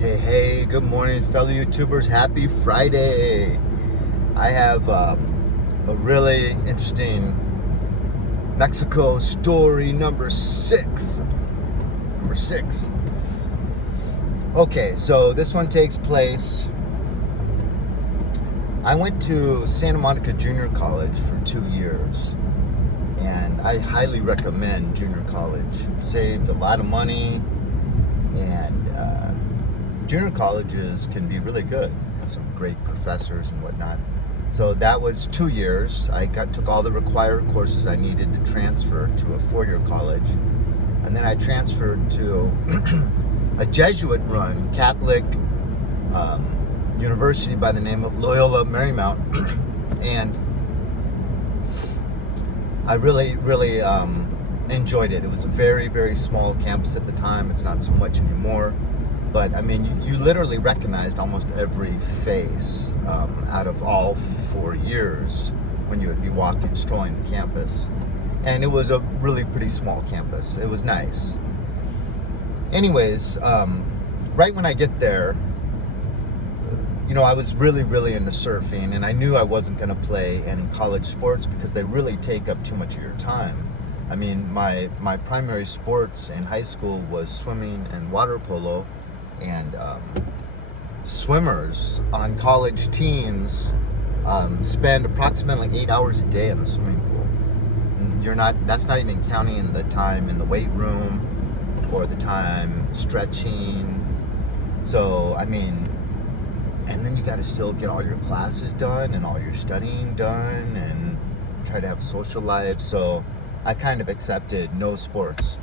Hey, good morning, fellow YouTubers. Happy Friday. I have a really interesting Mexico story number six. Okay, so this one takes place. I went to Santa Monica Junior College for 2 years, and I highly recommend junior college. Saved a lot of money, and junior colleges can be really good. Have some great professors and whatnot. So that was 2 years. I took all the required courses I needed to transfer to a 4-year college, and then I transferred to a Jesuit-run Catholic university by the name of Loyola Marymount, and I really enjoyed it. It was a very, very small campus at the time. It's not so much anymore. But I mean, you literally recognized almost every face out of all 4 years when you would be strolling the campus. And it was a really pretty small campus. It was nice. Anyways, right when I get there, I was really into surfing, and I knew I wasn't going to play any college sports because they really take up too much of your time. I mean, my primary sports in high school was swimming and water polo. And swimmers on college teams spend approximately 8 hours a day in the swimming pool. That's not even counting the time in the weight room or the time stretching. So, I mean, and then you got to still get all your classes done and all your studying done and try to have a social life. So I kind of accepted no sports.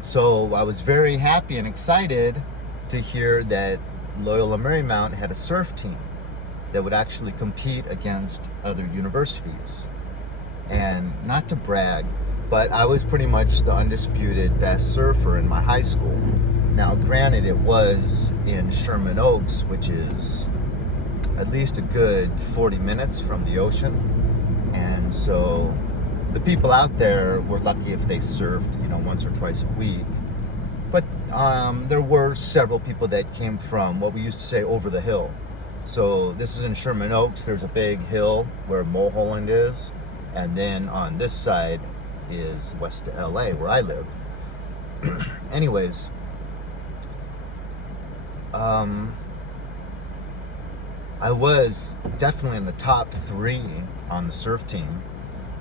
So I was very happy and excited to hear that Loyola Marymount had a surf team that would actually compete against other universities. And not to brag, but I was pretty much the undisputed best surfer in my high school. Now, granted, it was in Sherman Oaks, which is at least a good 40 minutes from the ocean. And so the people out there were lucky if they surfed, once or twice a week. But there were several people that came from what we used to say over the hill. So this is in Sherman Oaks. There's a big hill where Mulholland is. And then on this side is West LA, where I lived. Anyways, I was definitely in the top 3 on the surf team.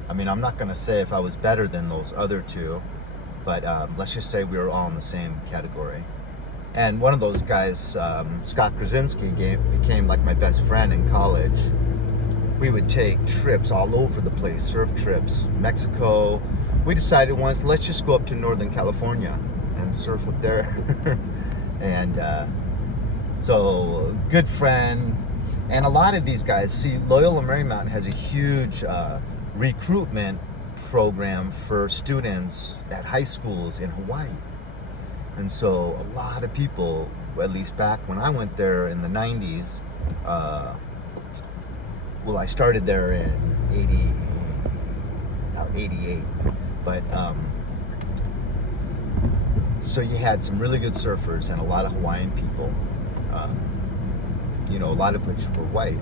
I mean, I'm not going to say if I was better than those other two, but let's just say we were all in the same category. And one of those guys, Scott Krasinski, became like my best friend in college. We would take trips all over the place, surf trips, Mexico. We decided once, let's just go up to Northern California and surf up there. And so, good friend. And a lot of these guys, see, Loyola Marymount has a huge recruitment program for students at high schools in Hawaii. And so a lot of people, at least back when I went there in the 90s, I started there in 88, but so you had some really good surfers and a lot of Hawaiian people, a lot of which were white.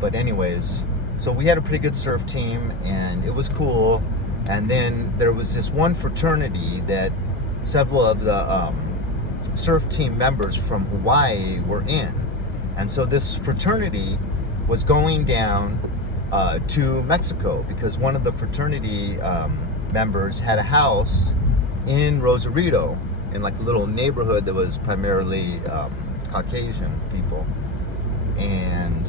But anyways, so we had a pretty good surf team, and it was cool. And then there was this one fraternity that several of the surf team members from Hawaii were in. And so this fraternity was going down to Mexico because one of the fraternity members had a house in Rosarito, in like a little neighborhood that was primarily Caucasian people. And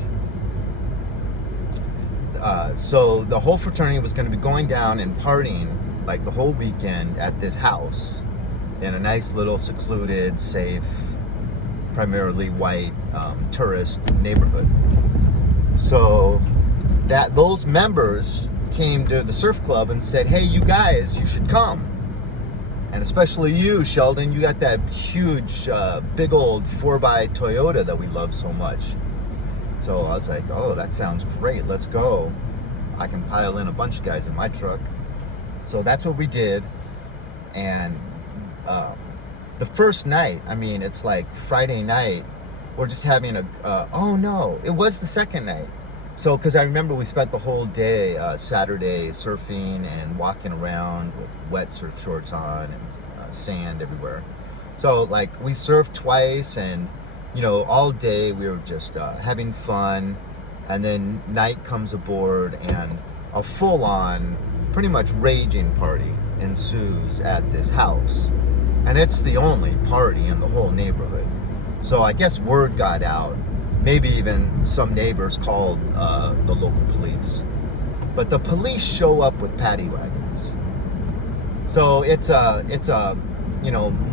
so the whole fraternity was going to be going down and partying like the whole weekend at this house in a nice little secluded, safe, primarily white tourist neighborhood. So those members came to the surf club and said, hey, you guys, you should come. And especially you, Sheldon, you got that huge, big old 4x Toyota that we love so much. So I was like, oh, that sounds great. Let's go. I can pile in a bunch of guys in my truck. So that's what we did. And the first night, I mean, it's like Friday night, we're just having oh no, it was the second night. So, because I remember we spent the whole day, Saturday, surfing and walking around with wet surf shorts on and sand everywhere. So, like, we surfed twice, and, all day we were just having fun. And then night comes aboard, and a full-on, pretty much raging party ensues at this house. And it's the only party in the whole neighborhood. So I guess word got out. Maybe even some neighbors called the local police. But the police show up with paddy wagons. So it's a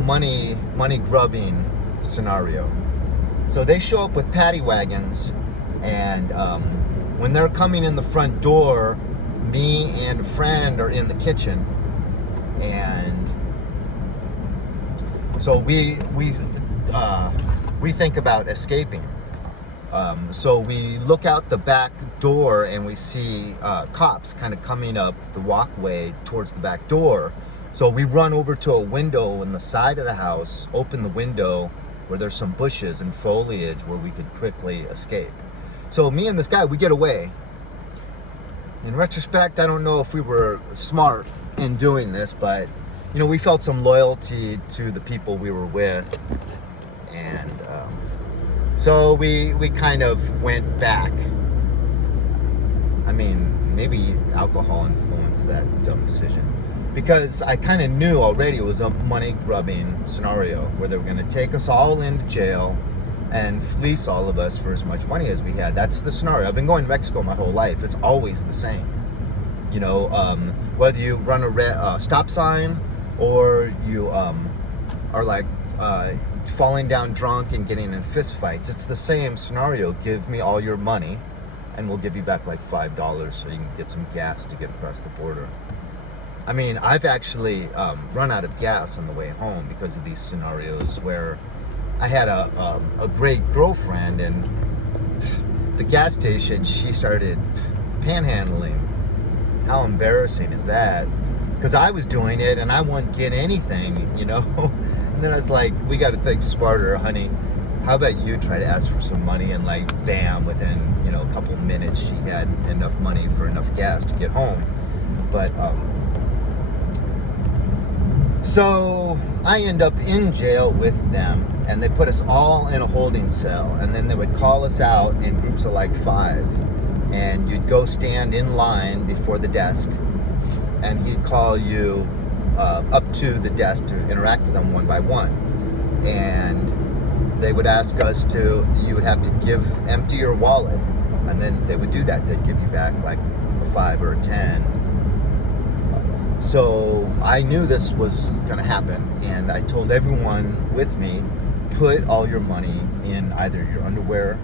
money grubbing scenario. So they show up with paddy wagons, and when they're coming in the front door, me and a friend are in the kitchen, and so we think about escaping. So we look out the back door, and we see cops kind of coming up the walkway towards the back door. So we run over to a window in the side of the house, open the window where there's some bushes and foliage where we could quickly escape. So me and this guy, we get away. In retrospect, I don't know if we were smart in doing this, but we felt some loyalty to the people we were with, and so we kind of went back. I mean, maybe alcohol influenced that dumb decision, because I kind of knew already it was a money grubbing scenario where they were going to take us all into jail and fleece all of us for as much money as we had. That's the scenario. I've been going to Mexico my whole life. It's always the same. Whether you run a stop sign, or you are like falling down drunk and getting in fist fights, it's the same scenario. Give me all your money, and we'll give you back like $5 so you can get some gas to get across the border. I mean, I've actually run out of gas on the way home because of these scenarios where I had a great girlfriend, and the gas station, she started panhandling. How embarrassing is that? Because I was doing it and I wouldn't get anything, And then I was like, we got to think smarter, honey. How about you try to ask for some money? And like, bam, within, a couple minutes, she had enough money for enough gas to get home. But, so I end up in jail with them, and they put us all in a holding cell, and then they would call us out in groups of like 5, and you'd go stand in line before the desk, and he'd call you up to the desk to interact with them one by one, and they would ask us you would have to empty your wallet, and then they would do that. They'd give you back like a 5 or a 10. So I knew this was going to happen, and I told everyone with me, put all your money in either your underwear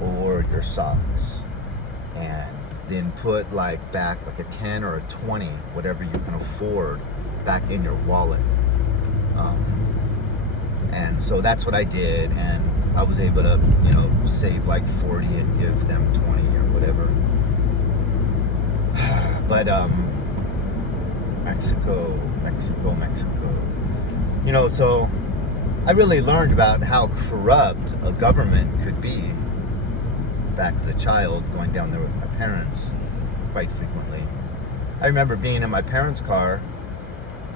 or your socks, and then put back a 10 or a 20, whatever you can afford, back in your wallet. And so that's what I did, and I was able to, save like 40 and give them 20 or whatever. But Mexico. So I really learned about how corrupt a government could be back as a child, going down there with my parents quite frequently. I remember being in my parents' car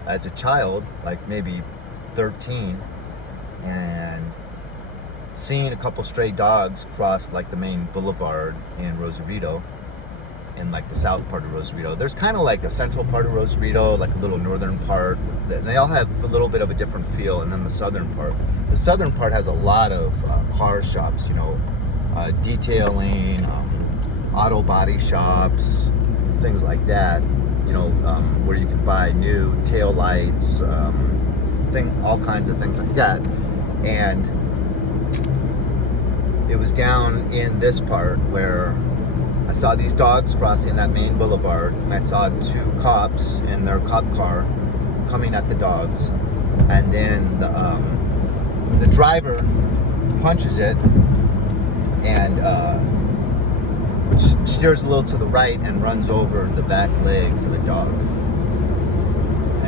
as a child, like maybe 13, and seeing a couple stray dogs cross like the main boulevard in Rosarito, in like the south part of Rosarito. There's kind of like a central part of Rosarito, like a little northern part. They all have a little bit of a different feel. And then the southern part. The southern part has a lot of car shops, detailing, auto body shops, things like that, where you can buy new tail lights, all kinds of things like that. And it was down in this part where I saw these dogs crossing that main boulevard, and I saw 2 cops in their cop car coming at the dogs, and then the driver punches it and steers a little to the right and runs over the back legs of the dog.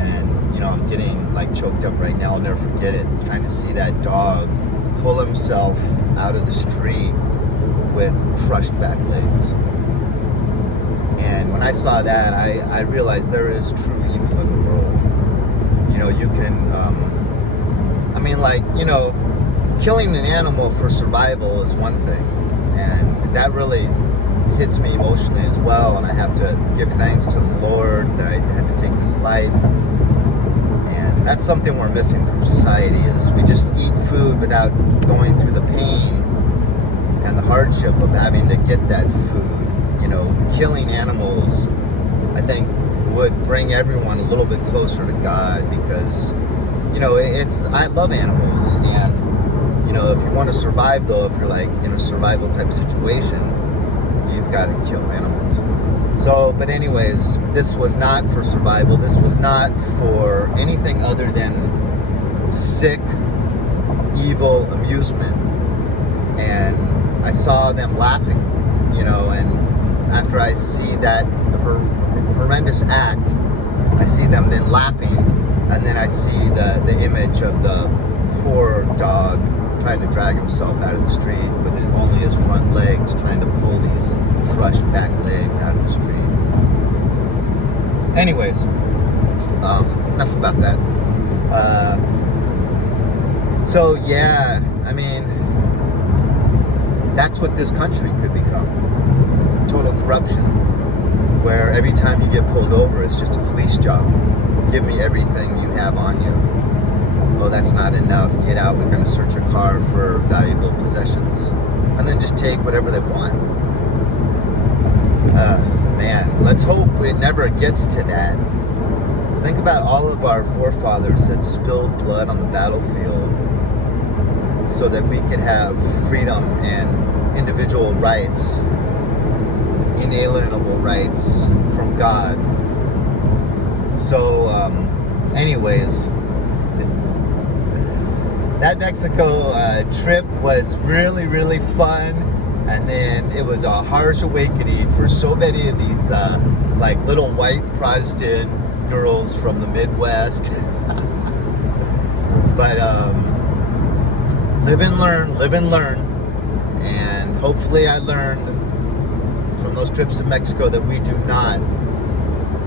And, I'm getting like choked up right now. I'll never forget it. Trying to see that dog pull himself out of the street with crushed back legs. And when I saw that, I realized there is true evil in the world. You can, killing an animal for survival is one thing. And that really hits me emotionally as well. And I have to give thanks to the Lord that I had to take this life. And that's something we're missing from society, is we just eat food without going through the pain and the hardship of having to get that food. Killing animals, I think, would bring everyone a little bit closer to God, because, I love animals. And, if you want to survive, though, if you're like in a survival type situation, you've got to kill animals. So, but anyways, this was not for survival. This was not for anything other than sick, evil amusement. And I saw them laughing, and after I see that horrendous act, I see them then laughing, and then I see the image of the poor dog trying to drag himself out of the street with only his front legs, trying to pull these crushed back legs out of the street. Anyways, enough about that. So yeah, that's what this country could become. Total corruption, where every time you get pulled over, it's just a fleece job. Give me everything you have on you. Oh, that's not enough. Get out. We're going to search your car for valuable possessions. And then just take whatever they want. Man, let's hope it never gets to that. Think about all of our forefathers that spilled blood on the battlefield so that we could have freedom and individual rights, inalienable rights from God. So, anyways, that Mexico trip was really, really fun, and then it was a harsh awakening for so many of these little white Protestant girls from the Midwest. But live and learn, and hopefully I learned from those trips to Mexico that we do not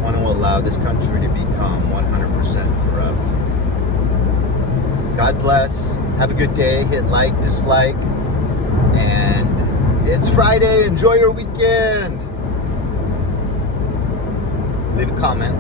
want to allow this country to become 100% corrupt. God bless. Have a good day. Hit like, dislike. And it's Friday. Enjoy your weekend. Leave a comment.